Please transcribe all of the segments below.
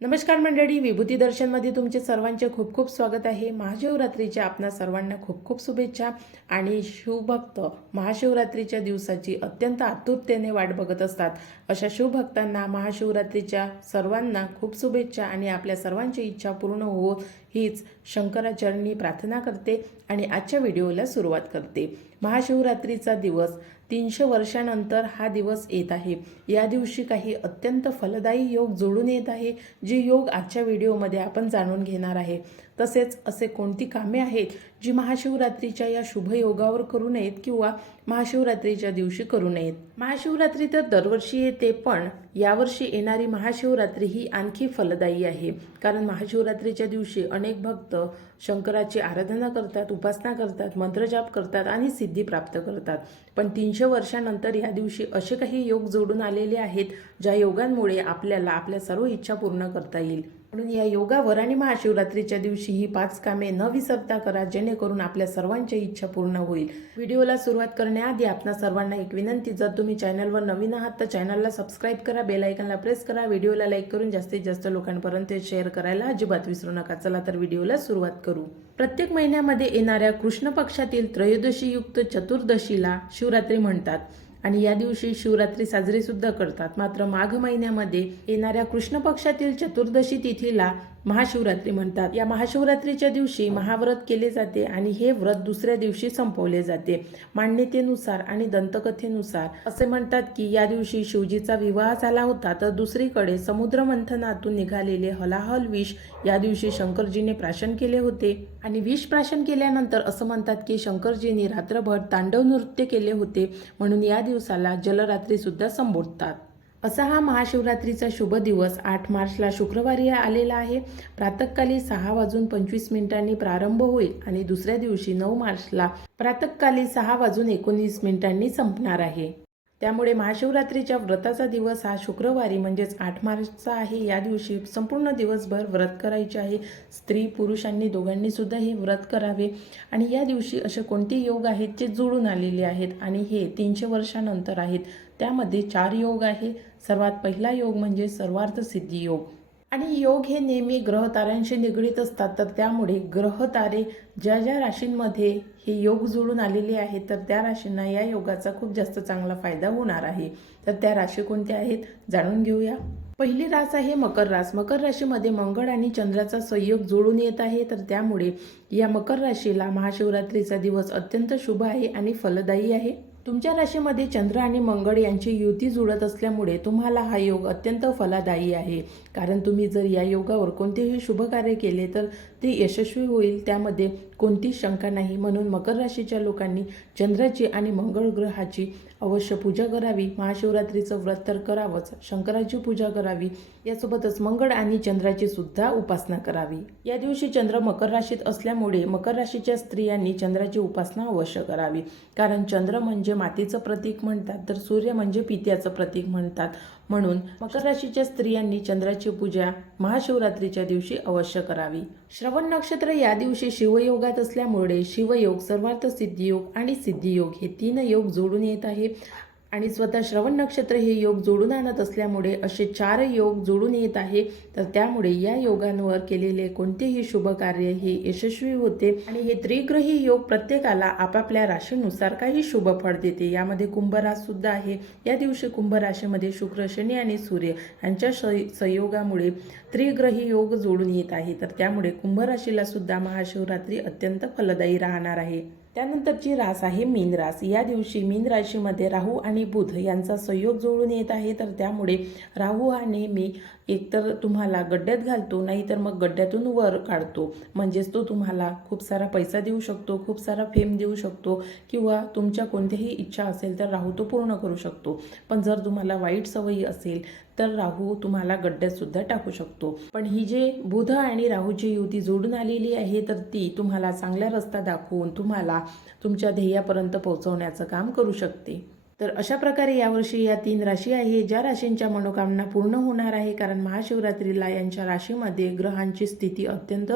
नमस्कार मंडळी विभूती दर्शनमध्ये तुमचे सर्वांचे खूप खूप स्वागत आहे. महाशिवरात्रीच्या आपणा सर्वांना खूप खूप शुभेच्छा आणि शिवभक्त महाशिवरात्रीच्या दिवसाची अत्यंत आतुरतेने वाट बघत असतात. अशा शिवभक्तांना महाशिवरात्रीच्या सर्वांना खूप शुभेच्छा आणि आपल्या सर्वांची इच्छा पूर्ण होत हीच शंकराचरणी प्रार्थना करते आणि आजच्या व्हिडिओला सुरुवात करते. महाशिवरात्रीचा दिवस तीनशे वर्षानंतर हा दिवस येत आहे. या दिवशी काही अत्यंत फलदायी योग जोडून येत आहे जे योग आजच्या व्हिडिओमध्ये आपण जाणून घेणार आहे. तसेच असे कोणती कामे आहेत जी महाशिवरात्रीच्या या शुभयोगावर करू नयेत किंवा महाशिवरात्रीच्या दिवशी करू नयेत? महाशिवरात्री तर दरवर्षी येते पण यावर्षी येणारी महाशिवरात्री ही आणखी फलदायी आहे. कारण महाशिवरात्रीच्या दिवशी अनेक भक्त शंकराची आराधना करतात उपासना करतात मंत्रजाप करतात आणि सिद्धी प्राप्त करतात. पण तीनशे वर्षानंतर या दिवशी असे काही योग जोडून आलेले आहेत ज्या योगांमुळे आपल्याला आपल्या सर्व इच्छा पूर्ण करता येईल. म्हणून या योगावर आणि महाशिवरात्रीच्या दिवशी ही पाच कामे न विसरता करा जेणेकरून आपल्या सर्वांच्या इच्छा पूर्ण होईल. व्हिडिओला सुरुवात करण्याआधी आपणा सर्वांना एक विनंती जर तुम्ही चॅनलवर नवीन आहात तर चॅनलला सबस्क्राईब करा बेलायकनला प्रेस करा. व्हिडिओला लाईक करून जास्तीत जास्त लोकांपर्यंत शेअर करायला अजिबात विसरू नका. चला तर व्हिडिओला सुरुवात करू. प्रत्येक महिन्यामध्ये येणाऱ्या कृष्ण पक्षातील त्रयोदशी युक्त चतुर्दशीला शिवरात्री म्हणतात. आणि या दिवशी शिवरात्री साजरी सुद्धा करतात. मात्र माघ महिन्यामध्ये येणाऱ्या कृष्ण पक्षातील चतुर्दशी तिथीला महाशिवरात्री म्हणतात. या महाशिवरात्रीच्या दिवशी महाव्रत केले जाते आणि हे व्रत दुसऱ्या दिवशी संपवले जाते. मान्यतेनुसार आणि दंतकथेनुसार असे म्हणतात की या दिवशी शिवजीचा विवाह झाला होता तर दुसरीकडे समुद्र मंथनातून निघालेले हलाहल विष या दिवशी शंकरजीने प्राशन केले होते. आणि विष प्राशन केल्यानंतर असं म्हणतात की शंकरजींनी रात्रभर तांडव नृत्य केले होते म्हणून या दिवसाला जलरात्री सुद्धा संबोधतात. असा हा महाशिवरात्रीचा शुभ दिवस. आठ मार्चला शुक्रवारी आलेला आहे. प्रातःकाली सहा वाजून पंचवीस मिनिटांनी प्रारंभ होईल आणि दुसऱ्या दिवशी नऊ मार्चला प्रातःकाली सहा वाजून एकोणीस मिनिटांनी संपणार आहे. त्यामुळे महाशिवरात्रीच्या व्रताचा दिवस हा शुक्रवारी म्हणजेच आठ मार्चचा आहे. या दिवशी संपूर्ण दिवसभर व्रत करायचे आहे. स्त्री पुरुषांनी दोघांनी सुद्धा हे व्रत करावे. आणि या दिवशी असे कोणते योग आहेत जे जुळून आलेले आहेत आणि हे तीनशे वर्षानंतर आहेत? त्यामध्ये चार योग आहे. सर्वात पहिला योग म्हणजे सर्वार्थ सिद्धी योग. आणि योग हे नेहमी ग्रह ताऱ्यांशी निगडीत असतात तर त्यामुळे ग्रह तारे ज्या ज्या राशींमध्ये हे योग जुळून आलेले आहेत तर त्या राशींना या योगाचा खूप जास्त चांगला फायदा होणार आहे. तर त्या राशी कोणत्या आहेत जाणून घेऊया. पहिली रास आहे मकर रास. मकर राशीमध्ये मंगळ आणि चंद्राचा संयोग जुळून येत आहे तर त्यामुळे या मकर राशीला महाशिवरात्रीचा दिवस अत्यंत शुभ आहे आणि फलदायी आहे. तुमच्या राशीमध्ये चंद्र आणि मंगळ यांची युती जुळत असल्यामुळे तुम्हाला हा योग अत्यंत फलादायी आहे. कारण तुम्ही जर या योगावर कोणतेही शुभ कार्य केले तर ते यशस्वी होईल. त्यामध्ये कोणतीच शंका नाही. म्हणून मकर राशीच्या लोकांनी चंद्राची आणि मंगळ ग्रहाची अवश्य पूजा करावी. महाशिवरात्रीचं व्रत तर करावंच. शंकराची पूजा करावी. यासोबतच मंगळ आणि चंद्राची सुद्धा उपासना करावी. या दिवशी चंद्र मकर राशीत असल्यामुळे मकर राशीच्या स्त्रियांनी चंद्राची उपासना अवश्य करावी. कारण चंद्र म्हणजे मातीचं प्रतीक म्हणतात तर सूर्य म्हणजे पित्याचं प्रतीक म्हणतात. म्हणून मकर राशीच्या स्त्रियांनी चंद्राची पूजा महाशिवरात्रीच्या दिवशी अवश्य करावी. श्रवण नक्षत्र या दिवशी शिवयोगात असल्यामुळे शिवयोग सर्वार्थ सिद्धियोग आणि सिद्धियोग हे तीन योग जोडून येत आहे आणि स्वतः श्रवण नक्षत्र हे योग जोडून आणत असल्यामुळे असे चार योग जोडून येत आहे. तर त्यामुळे या योगांवर केलेले कोणतेही शुभ कार्य हे यशस्वी होते. आणि हे त्रिग्रही योग प्रत्येकाला आपापल्या राशीनुसार काही शुभ फळ देते. यामध्ये कुंभरास सुद्धा आहे. या दिवशी कुंभ राशीमध्ये शुक्र शनी आणि सूर्य यांच्या स- संयोगामुळे त्रिग्रही योग जोडून येत आहे. तर त्यामुळे कुंभ राशीला सुद्धा महाशिवरात्री अत्यंत फलदायी राहणार आहे. त्यानंतरची रास आहे मीन रास. या दिवशी मीन राशीमध्ये राहू आणि बुध यांचा संयोग जुळून येत आहे. तर त्यामुळे राहू हा नेहमी एकतर तुम्हाला गड्ड्यात घालतो नाही तर मग गड्ड्यातून वर काढतो. म्हणजेच तो तुम्हाला खूप सारा पैसा देऊ शकतो खूप सारा फेम देऊ शकतो किंवा तुमच्या कोणत्याही इच्छा असेल तर राहू तो पूर्ण करू शकतो. पण जर तुम्हाला वाईट सवयी असेल तर राहू तुम्हाला गड्ड्यातसुद्धा टाकू शकतो. पण ही जे बुध आणि राहूची युती जोडून आलेली आहे तर ती तुम्हाला चांगला रस्ता दाखवून तुम्हाला तुमच्या ध्येयापर्यंत पोहोचवण्याचं काम करू शकते. तर अशा प्रकारे यावर्षी या तीन राशी आहे. ज्या राशींच्या मनोकामना पूर्ण होणार आहे कारण महाशिवरात्रीला यांच्या राशीमध्ये ग्रहांची स्थिती अत्यंत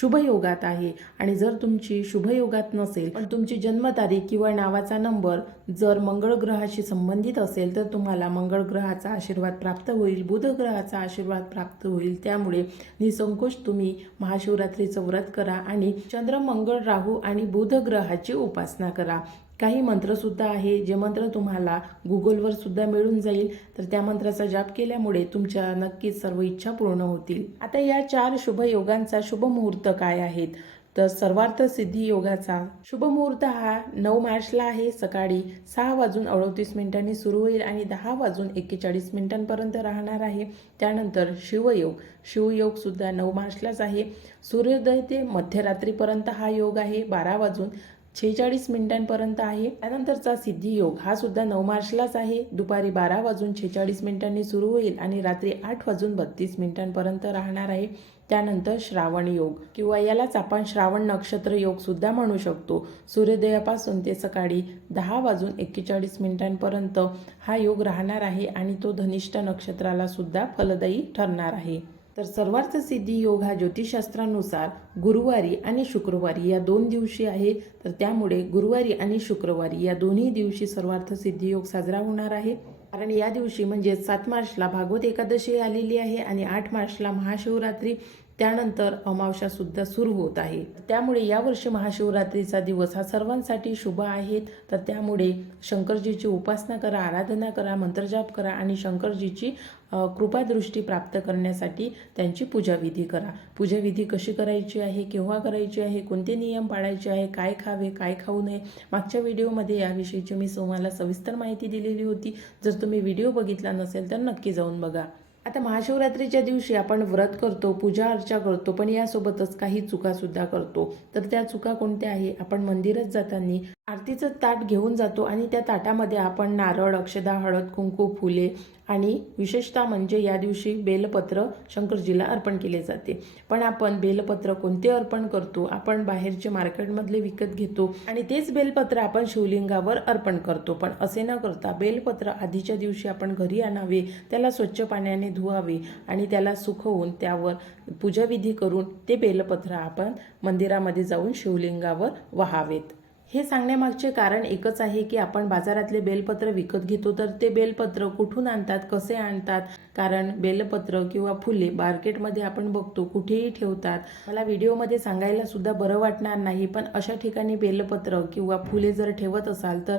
शुभयोगात आहे. आणि जर तुमची शुभयोगात नसेल पण तुमची जन्मतारीख किंवा नावाचा नंबर जर मंगळ ग्रहाशी संबंधित असेल तर तुम्हाला मंगळ ग्रहाचा आशीर्वाद प्राप्त होईल बुध ग्रहाचा आशीर्वाद प्राप्त होईल. त्यामुळे निसंकोच तुम्ही महाशिवरात्रीचं व्रत करा आणि चंद्र मंगळ राहू आणि बुध ग्रहाची उपासना करा. काही मंत्रसुद्धा आहे. जे मंत्र तुम्हाला गुगलवर सुद्धा मिळून जाईल. तर त्या मंत्राचा जाप केल्यामुळे तुमच्या नक्कीच सर्व इच्छा पूर्ण होतील. आता या चार शुभ योगांचा शुभ मुहूर्त काय आहेत? तर सर्वार्थ सिद्धी योगाचा. शुभ मुहूर्त हा नऊ मार्चला आहे. सकाळी सहा वाजून अडतीस मिनिटांनी सुरू होईल आणि दहा वाजून एक्केचाळीस मिनिटांपर्यंत राहणार आहे. त्यानंतर शिवयोग. शिवयोगसुद्धा नऊ मार्चलाच आहे. सूर्योदय ते मध्यरात्रीपर्यंत हा योग आहे. बारा वाजून छेचाळीस मिनिटांपर्यंत आहे. त्यानंतरचा सिद्धियोग हा सुद्धा नऊ मार्चलाच आहे. दुपारी बारा वाजून छेचाळीस मिनिटांनी सुरू होईल आणि रात्री आठ वाजून बत्तीस मिनिटांपर्यंत राहणार आहे. त्यानंतर श्रावण योग. किंवा यालाच आपण श्रावण नक्षत्र योग सुद्धा म्हणू शकतो. सूर्योदयापासून ते सकाळी दहा वाजून एक्केचाळीस मिनिटांपर्यंत हा योग राहणार आहे आणि तो धनिष्ठ नक्षत्राला सुद्धा फलदायी ठरणार आहे. तर सर्वार्थ सिद्धी योग हा ज्योतिषशास्त्रानुसार गुरुवारी आणि शुक्रवारी या दोन दिवशी आहे. तर त्यामुळे गुरुवारी आणि शुक्रवारी या दोन्ही दिवशी सर्वार्थ सिद्धी योग साजरा होणार आहे. कारण या दिवशी म्हणजे सात मार्चला भागवत एकादशी आलेली आहे आणि आठ मार्चला महाशिवरात्री. त्यानंतर अमावस्यासुद्धा सुरू होत आहे. त्यामुळे यावर्षी महाशिवरात्रीचा दिवस हा सर्वांसाठी शुभ आहे. तर त्यामुळे शंकरजीची उपासना करा आराधना करा मंत्रजाप करा आणि शंकरजीची कृपादृष्टी प्राप्त करण्यासाठी त्यांची पूजाविधी करा. पूजाविधी कशी करायची आहे केव्हा करायची आहे कोणते नियम पाळायचे आहे काय खावे काय खाऊ नये मागच्या व्हिडिओमध्ये याविषयीची मी तुम्हाला सविस्तर माहिती दिलेली होती. जर तुम्ही व्हिडिओ बघितला नसेल तर नक्की जाऊन बघा. आता महाशिवरात्रीच्या दिवशी आपण व्रत करतो पूजा अर्चा करतो पण यासोबतच काही चुकासुद्धा करतो. तर त्या चुका कोणत्या आहे? आपण मंदिरात जाताना आरतीचं ताट घेऊन जातो आणि त्या ताटामध्ये आपण नारळ अक्षदा हळद कुंकू फुले आणि विशेषतः म्हणजे या दिवशी बेलपत्र शंकरजीला अर्पण केले जाते. पण आपण बेलपत्र कोणते अर्पण करतो? आपण बाहेरचे मार्केटमधले विकत घेतो आणि तेच बेलपत्र आपण शिवलिंगावर अर्पण करतो. पण असे न करता बेलपत्र आधीच्या दिवशी आपण घरी आणावे त्याला स्वच्छ पाण्याने धुवावे आणि त्याला सुकवून त्यावर पूजाविधी करून ते बेलपत्र आपण मंदिरामध्ये जाऊन शिवलिंगावर वहावेत. हे सांगण्यामागचे कारण एकच आहे की आपण बाजारातले बेलपत्र विकत घेतो तर ते बेलपत्र कुठून आणतात कसे आणतात? कारण बेलपत्र किंवा फुले मार्केटमध्ये आपण बघतो कुठेही ठेवतात. मला व्हिडिओमध्ये सांगायला सुद्धा बरं वाटणार नाही पण अशा ठिकाणी बेलपत्र किंवा फुले जर ठेवत असाल तर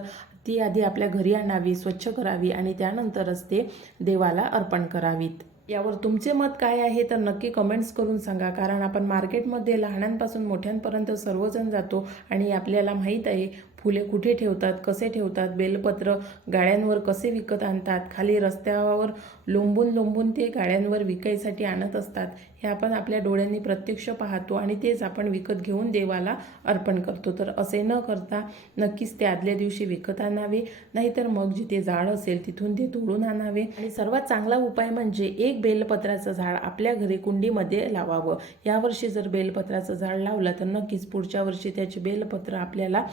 ती आधी आपल्या घरी आणावी स्वच्छ करावी आणि त्यानंतरच ते देवाला अर्पण करावीत. यावर तुमचे मत काय आहे तर नक्की कमेंट्स करून सांगा. कारण आपण मार्केटमध्ये लहानांपासून मोठ्यांपर्यंत सर्वजण जातो आणि आपल्याला माहीत आहे फुले कुठे ठेवतात कसे ठेवतात बेलपत्र गाड्यांवर कसे विकत आणतात खाली रस्त्यावर लोंबून लोंबून ते गाड्यांवर विकायसाठी आणत असतात हे आपण आपल्या डोळ्यांनी प्रत्यक्ष पाहतो आणि तेच आपण विकत घेऊन देवाला अर्पण करतो. तर असे न करता नक्कीच ते आदल्या दिवशी विकत आणावे नाहीतर मग जिथे झाड असेल तिथून ते तोडून आणावे. आणि सर्वात चांगला उपाय म्हणजे एक बेलपत्राचं झाड आपल्या घरी कुंडीमध्ये लावावं. यावर्षी जर बेलपत्राचं झाड लावलं तर नक्कीच पुढच्या वर्षी त्याचे बेलपत्र आपल्याला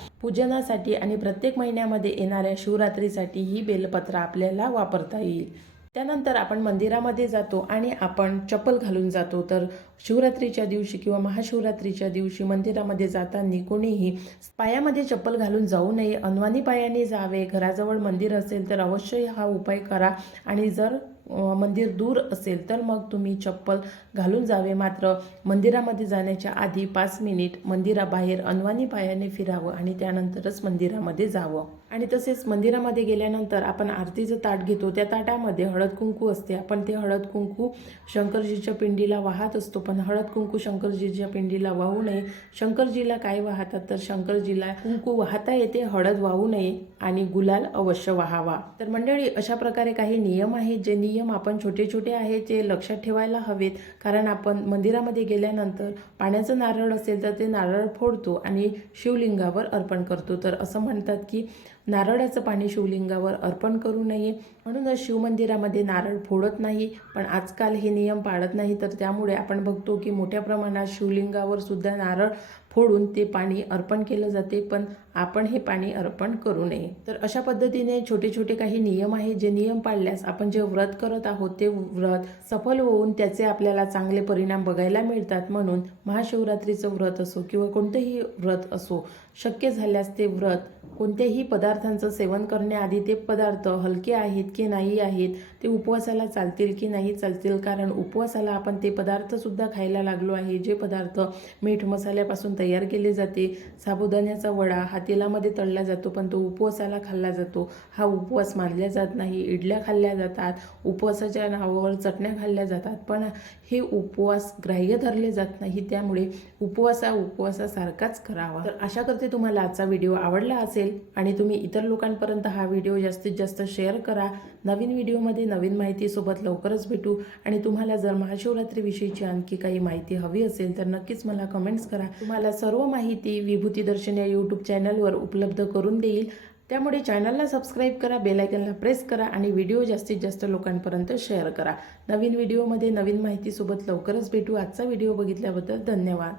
पूजनासाठी आणि प्रत्येक महिन्यामध्ये येणाऱ्या शिवरात्रीसाठी ही बेलपत्र आपल्याला वापरता येईल. त्यानंतर आपण मंदिरामध्ये जातो आणि आपण चप्पल घालून जातो. तर शिवरात्रीच्या दिवशी किंवा महाशिवरात्रीच्या दिवशी मंदिरामध्ये जाताना कोणीही पायामध्ये चप्पल घालून जाऊ नये. अनवानी पायाने जावे. घराजवळ मंदिर असेल तर अवश्य हा उपाय करा. आणि जर मंदिर दूर असेल तर मग तुम्ही चप्पल घालून जावे. मात्र मंदिरामध्ये जाण्याच्या आधी पाच मिनिट मंदिराबाहेर अनवानी पायाने फिरावं आणि त्यानंतरच मंदिरामध्ये जावं. आणि तसेच मंदिरामध्ये गेल्यानंतर आपण आरतीचं ताट घेतो त्या ताटामध्ये हळद कुंकू असते. आपण ते हळद कुंकू शंकरजीच्या पिंडीला वाहत असतो पण हळद कुंकू शंकरजीच्या पिंडीला वाहू नये. शंकरजीला काय वाहतात तर शंकरजीला कुंकू वाहता येते हळद वाहू नये आणि गुलाल अवश्य वाहावा. तर मंडळी अशा प्रकारे काही नियम आहेत जे नियम आपण छोटे छोटे आहेत जे लक्षात ठेवायला हवेत. कारण आपण मंदिरामध्ये गेल्यानंतर पाण्याचं नारळ असेल तर ते नारळ फोडतो आणि शिवलिंगावर अर्पण करतो. तर असं म्हणतात की नारळाचं पाणी शिवलिंगावर अर्पण करू नये. म्हणूनच शिवमंदिरामध्ये नारळ फोडत नाही पण आजकाल हे नियम पाळत नाही. तर त्यामुळे आपण बघतो की मोठ्या प्रमाणात शिवलिंगावर सुद्धा नारळ फोडून ते पाणी अर्पण केलं जाते पण आपण हे पाणी अर्पण करू नये. तर अशा पद्धतीने छोटे छोटे काही नियम आहेत जे नियम पाळल्यास आपण जे व्रत करत आहोत ते व्रत सफल होऊन त्याचे आपल्याला चांगले परिणाम बघायला मिळतात. म्हणून महाशिवरात्रीचं व्रत असो किंवा कोणतंही व्रत असो शक्य झाल्यास ते व्रत कोणत्याही पदार्थांचं सेवन करण्याआधी ते पदार्थ हलके आहेत की नाही आहेत ते उपवासाला चालतील की नाही चालतील कारण उपवासाला आपण ते पदार्थसुद्धा खायला लागलो आहे जे पदार्थ मीठ मसाल्यापासून तयार केले जाते. साबुदाण्याचा वडा हा तेलामध्ये तळला जातो पण तो उपवासाला खाल्ला जातो. हा उपवास मानला जात नाही. इडल्या खाल्ल्या जातात. उपवासाच्या नावावर चटण्या खाल्ल्या जातात. पण हे उपवास ग्राह्य धरले जात नाही. त्यामुळे उपवासा उपवासासारखाच करावा. तर आशा करते तुम्हाला आजचा व्हिडिओ आवडला असेल आणि तुम्ही इतर लोकांपर्यंत हा व्हिडिओ जास्तीत जास्त शेअर करा. नवीन व्हिडिओमध्ये नवीन माहितीसोबत लवकरच भेटू. आणि तुम्हाला जर महाशिवरात्रीविषयीची आणखी काही माहिती हवी असेल तर नक्कीच मला कमेंट्स करा. तुम्हाला सर्व माहिती विभूती दर्शन या यूट्यूब चॅनलवर उपलब्ध करून देईल. त्यामुळे चॅनलला सबस्क्राईब करा बेलायकनला प्रेस करा आणि व्हिडिओ जास्तीत जास्त लोकांपर्यंत शेअर करा. नवीन व्हिडिओमध्ये नवीन माहितीसोबत लवकरच भेटू. आजचा व्हिडिओ बघितल्याबद्दल धन्यवाद.